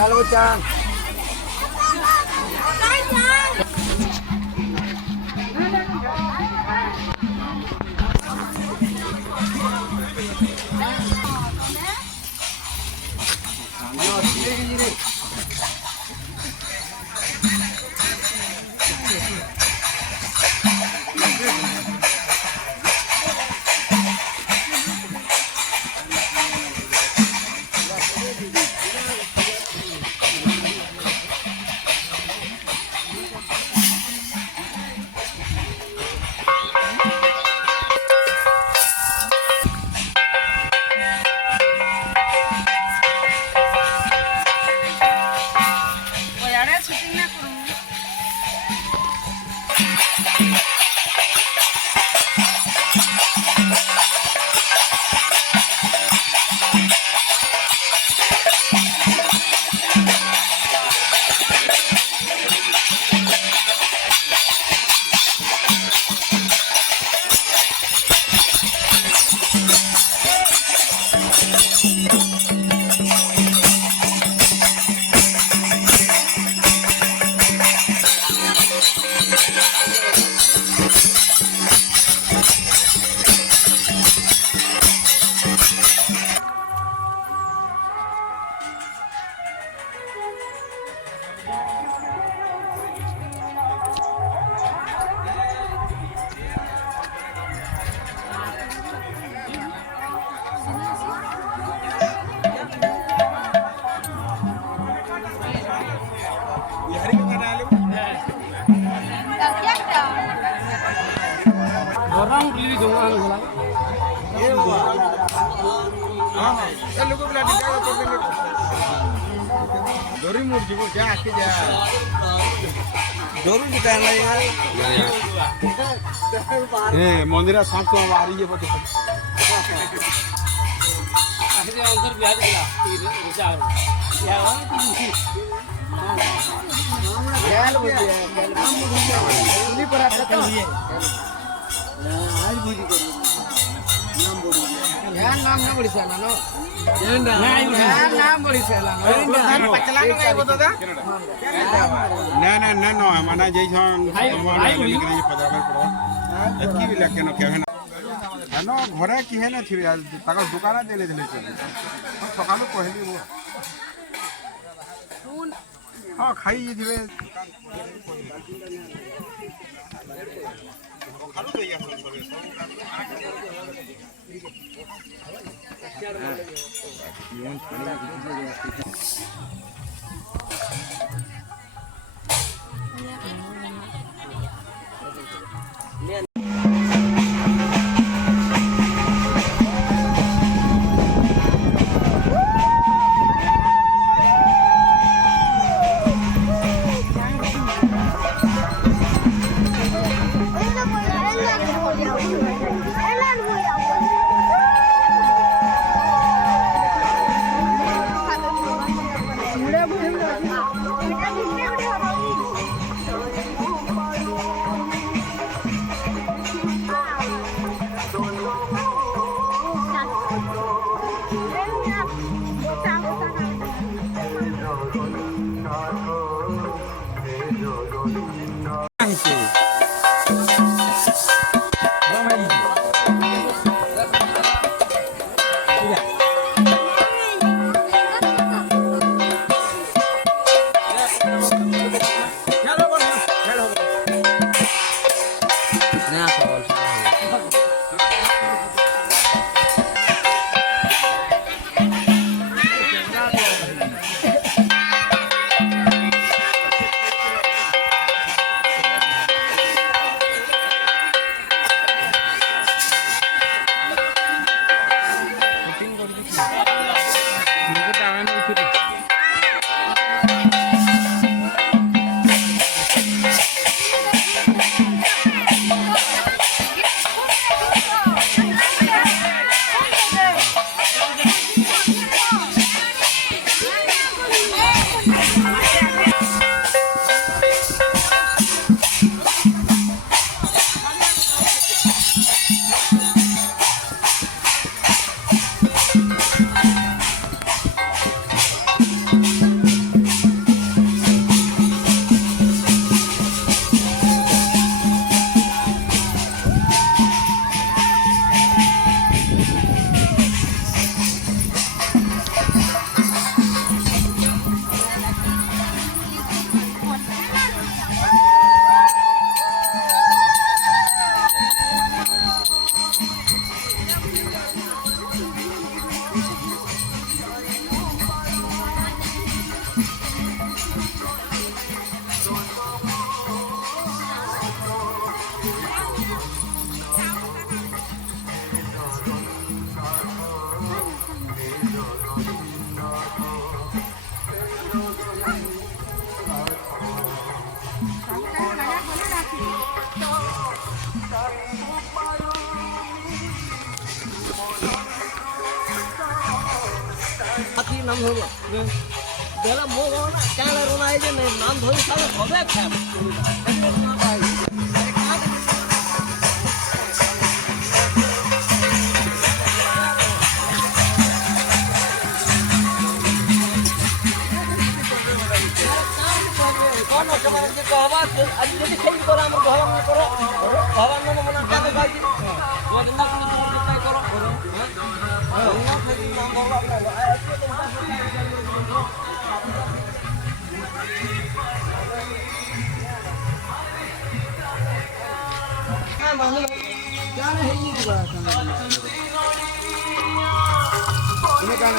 Halo Cang. Orang beli doang lah. Logo belah di kau tu ni. Dori murji bu jah ke jah. Dori di kain lagi kan? Mandira sampai awari je pati. Akhirnya अंदर बिहार गया. विचार. या वाला तीन. गैल बोलिए. पुली पर आता तो. आज बुरी कर. नाम बोलिए. यार नाम ना बोली साला नो. यार नाम बोली साला नो. पचला नो क्या बोलता था? ना ना ना नो हमारा जैसा हमारा लेकिन ये पता कर पड़ो. लड़की भी लगे नो क्या है ना? नो घरे की है ना थी ताका दुकान देले देले चले. हम सकाल पहली वो. हाँ खाई ये थी वे. खालू तो यार হাতি নাম ধরবো বেলা মো না কালা রোনাই যে নাম ধরে তাহলে হবে খাব কোন সময় যে কহবা আজ যদি সেই করে আমার ঘর মনে করো ঘর মনে মনে কাজ গাই তোমাদের নাম তাই করো হ্যাঁ মানে জানা है नहीं दिखा ini kan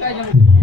Thank you.